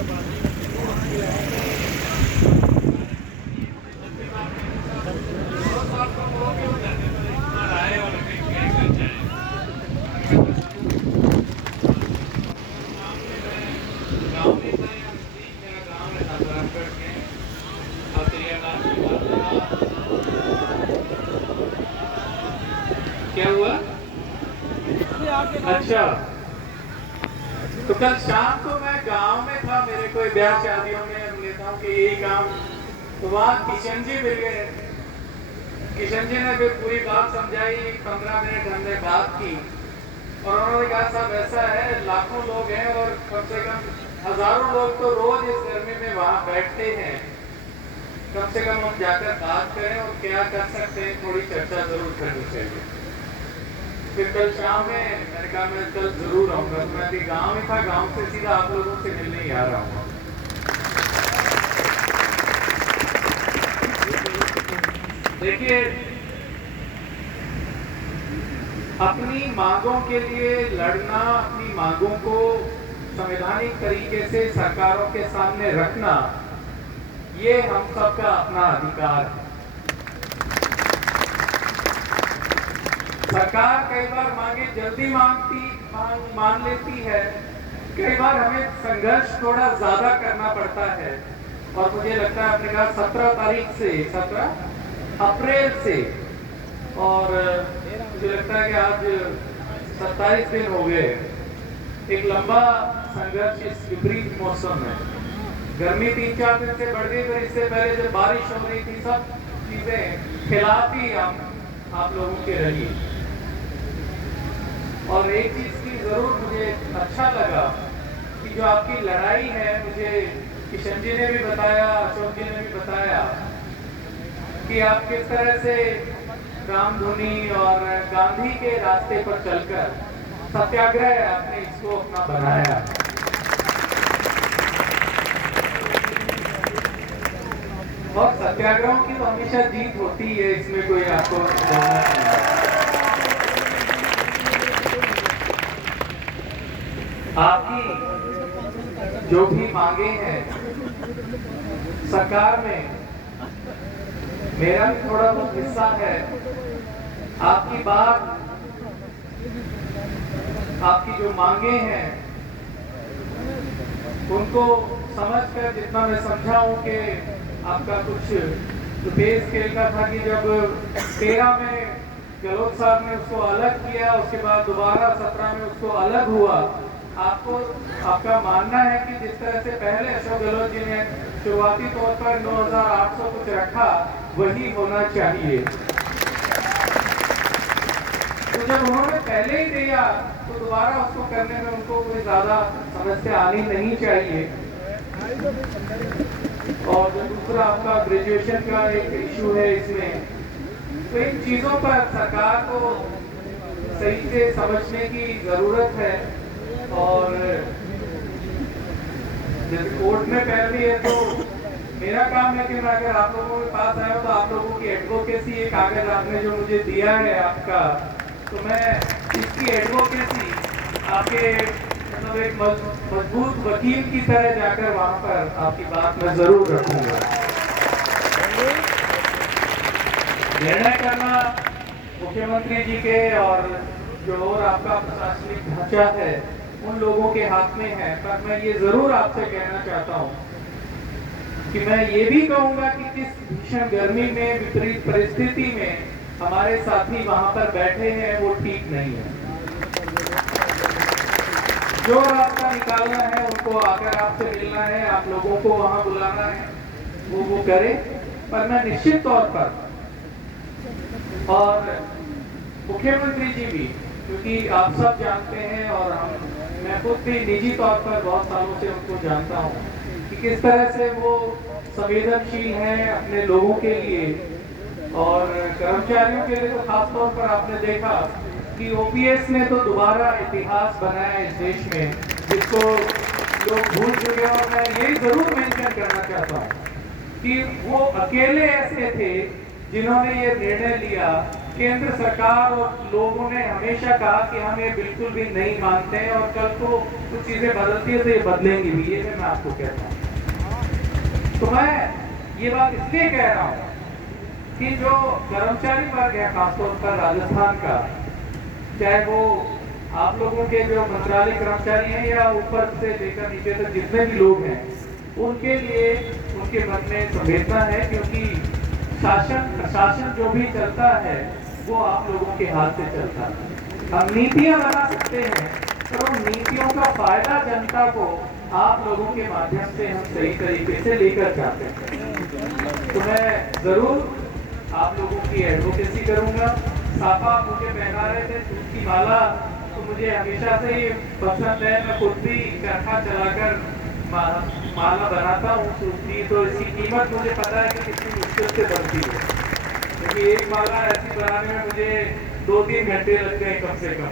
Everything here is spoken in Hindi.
क्या हुआ? अच्छा, तो कल शाम को मैं गांव में था, मेरे कोई ब्याह शादियों में लेता हूँ कि यही काम, तो वहाँ किशन जी मिल गए। किशन जी ने फिर पूरी बात समझाई, 15 मिनट हमने बात की और उन्होंने कहा साहब ऐसा है, लाखों लोग हैं और कम से कम हजारों लोग तो रोज इस गर्मी में वहाँ बैठते हैं, कम से कम हम जाकर बात करें और क्या कर सकते हैं, थोड़ी चर्चा जरूर करनी चाहिए। फिर कल शाम में मैंने कहा मैं कल जरूर आऊंगा, मैं अभी गांव में था, गांव से सीधा आप लोगों से मिलने ही आ रहा हूँ। देखिए, अपनी मांगों के लिए लड़ना, अपनी मांगों को संवैधानिक तरीके से सरकारों के सामने रखना, ये हम सबका अपना अधिकार है। सरकार कई बार मांगे जल्दी मान लेती है, कई बार हमें संघर्ष थोड़ा ज्यादा करना पड़ता है। और मुझे लगता है आपने कहा 17 तारीख से, 17 अप्रैल से, और मुझे लगता है कि आज 27 दिन हो गए, एक लंबा संघर्ष इस विपरीत मौसम में। गर्मी 3-4 दिन से बढ़ गई, फिर इससे पहले जब बारिश हो रही थी, सब चीजें खिलाफ ही आप लोगों के रही। और एक चीज की जरूर मुझे अच्छा लगा कि जो आपकी लड़ाई है, मुझे किशन जी ने भी बताया, अशोक जी ने भी बताया कि आप किस तरह से रामधुनी और गांधी के रास्ते पर चलकर सत्याग्रह आपने इसको अपना बनाया। और सत्याग्रहों की तो हमेशा जीत होती है, इसमें कोई आपको आपकी जो भी मांगे हैं सरकार में, मेरा भी थोड़ा बहुत हिस्सा है। आपकी बात, आपकी जो मांगे हैं उनको समझकर, जितना मैं समझा हूं कि आपका कुछ पे स्केल का था कि जब 13 में गहलोत साहब ने उसको अलग किया, उसके बाद दोबारा 17 में उसको अलग हुआ। आपको, आपका मानना है कि जिस तरह से पहले अशोक गहलोत जी ने शुरुआती तौर पर 9,800 कुछ रखा, वही होना चाहिए। तो जब उन्होंने पहले ही दिया तो दोबारा उसको करने में उनको कोई ज्यादा समस्या आनी नहीं चाहिए। और जो दूसरा आपका ग्रेजुएशन का एक इशू है, इसमें तो इन चीजों पर सरकार को सही से समझने की जरूरत है। और जब कोर्ट में पैरवी है तो मेरा काम है कि मैं अगर आप लोगों के पास आया हूं तो आप लोगों की एडवोकेसी, एक कागज आपने जो मुझे दिया है आपका, तो मैं इसकी एडवोकेसी आपके मतलब एक मजबूत वकील की तरह जाकर वहां पर आपकी बात मैं जरूर रखूंगा। निर्णय करना मुख्यमंत्री जी के और जो और आपका प्रशासनिक ढांचा है उन लोगों के हाथ में है। पर मैं ये जरूर आपसे कहना चाहता हूं कि मैं ये भी कहूंगा कि किस भीषण गर्मी में, विपरीत परिस्थिति में हमारे साथी वहां पर बैठे हैं, वो ठीक नहीं है। जो रास्ता निकालना है, उनको आकर आपसे मिलना है, आप लोगों को वहां बुलाना है, वो करें। पर मैं निश्चित तौर पर, और मुख्यमंत्री जी भी, क्योंकि आप सब जानते हैं और मैं खुद भी निजी तौर पर बहुत सालों से उनको जानता हूं कि किस तरह से वो संवेदनशील हैं अपने लोगों के लिए और कर्मचारियों के लिए। तो खासतौर पर आपने देखा कि ओपीएस ने तो दोबारा इतिहास बनाया इस देश में, जिसको लोग भूल चुके। और मैं यही जरूर मेंशन करना चाहता हूँ कि वो अकेले ऐसे थे जिन्होंने ये निर्णय लिया केंद्र सरकार और लोगों ने हमेशा कहा कि हम ये बिल्कुल भी नहीं मानते हैं और कल को कुछ चीजें बदलती है तो ये बदलेंगी भी, ये मैं आपको कहता हूँ। तो मैं ये बात इसलिए कह रहा हूँ कि जो कर्मचारी वर्ग है खासतौर पर राजस्थान का, चाहे वो आप लोगों के जो मंत्रालय कर्मचारी हैं या ऊपर से लेकर नीचे तक जितने भी लोग हैं, उनके लिए उनके मन में संवेदना है, क्योंकि शासन प्रशासन जो भी चलता है वो आप लोगों के हाथ से चलता है। हम नीतियां बना सकते हैं, पर उन नीतियों का फायदा जनता को आप लोगों के माध्यम से हम सही तरीके से लेकर जाते हैं। तो मैं जरूर आप लोगों की एडवोकेसी करूंगा। सापा मुझे पहना रहे थे, सूट की माला तो मुझे हमेशा से ही पसंद है। मैं खुद भी चरखा चलाकर माला बनाता हूँ सूट की, तो इसकी कीमत मुझे पता है कि कितनी मुश्किल से बनती है, क्योंकि एक माला ऐसी बनाने में मुझे 2-3 घंटे लग गए कम से कम।